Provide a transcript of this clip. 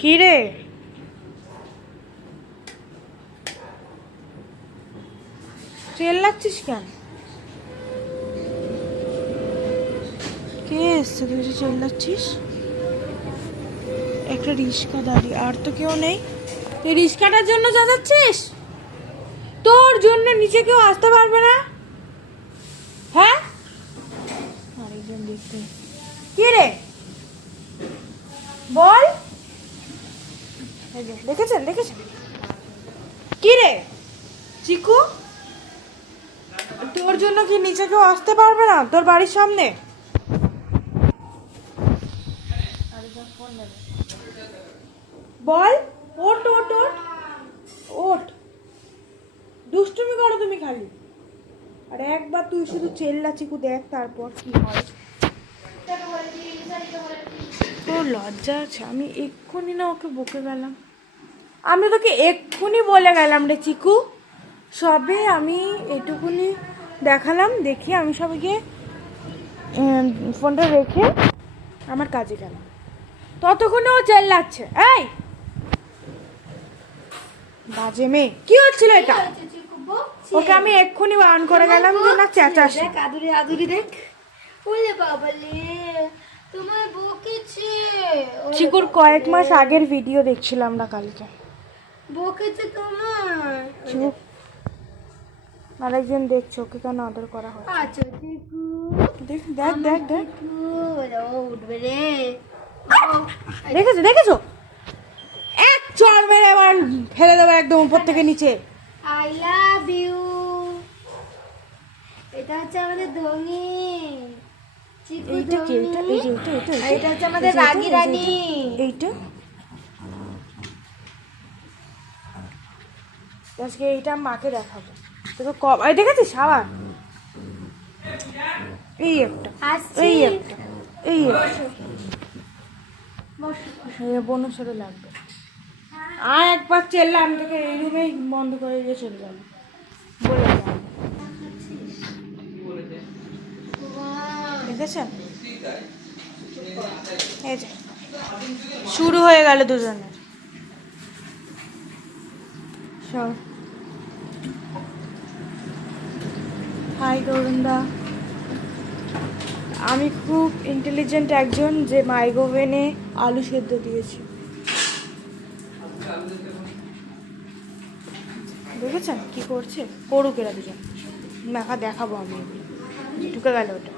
কি রে চেল্লাচ্ছিস কেন? কে এসছে তুই যে চেল্লাচ্ছিস একটা রিক্সা দাঁড়িয়ে, আর তো কেউ নেই। তুই রিক্সাটার জন্য যাচ্ছিস তোর জন্য নিচে কেউ আসতে পারবে না? হ্যাঁ? তোর জন্য কি নিচে কেউ আসতে পারবে না? তোর বাড়ির সামনে? বল। ওট ওট ওট। ওট। দুষ্টুমি করো তুমি খালি। আর একবার তুই শুধু চেল্লা চিকু দেখ তারপর কি হয়। তোর লজ্জা আছে, আমি এক্ষুনি না ওকে বকে গেলাম। আমি তোকে এক্ষুনি বলে গেলাম রে চিকু। সবে আমি এটুকুনি দেখালাম, দেখি আমি সবাইকে ফোনটা রেখে আমার কাজে গেলাম। ততক্ষণে ও চেল্লাচ্ছে। এই! বাজে মেয়ে, কি হচ্ছিল এটা? ওকে আমি এক্ষুনি বারণ করে গেলাম যে না চেঁচাস। না। দেখ আদুরি আদুরি দেখ। ওলে বাবা লে তোমার বকেছে চিকুর কয়েক মাস আগের ভিডিও দেখছিলাম আমরা কালকে। বকেছে তোমার। চিকু আরেকজন দেখছে ওকে কেন আদর করা হয়? আচ্ছা চিকু। দেখ দেখ দেখ দেখ। উঠবে রে। দেখেছ দেখেছ? এক চর মেরে আবার ফেলে দেবো একদম উপর থেকে নিচে। আই লাভ ইউ এটা হচ্ছে আমাদের ধনি। এইটা কি? এইটা এই যে এইটা এইটা এটা হচ্ছে আমাদের রাগী রানী। এইটা? আজকে এইটা মাকে দেখাবো। তোকে কব এই দেখেছিস? সাবান এই একটা। এই একটা। এই একটা। এই সাথে লাগবে। আর একবার চেল্লা আমি তোকে এই রুমেই বন্ধ করে দিয়ে চলে যাব। বলে। দেখেছেন এই যে, শুরু হয়ে গেল দুজনের। সব। হাই গৌরন্দা আমি খুব ইন্টেলিজেন্ট একজন যে মাইক্রোওভেনে আলু সেদ্ধ দিয়েছি। দেখেছেন কি করছে? করুক এরা দুজন। দেখা দেখাবো আমি। ঢুকে গেল ওটা।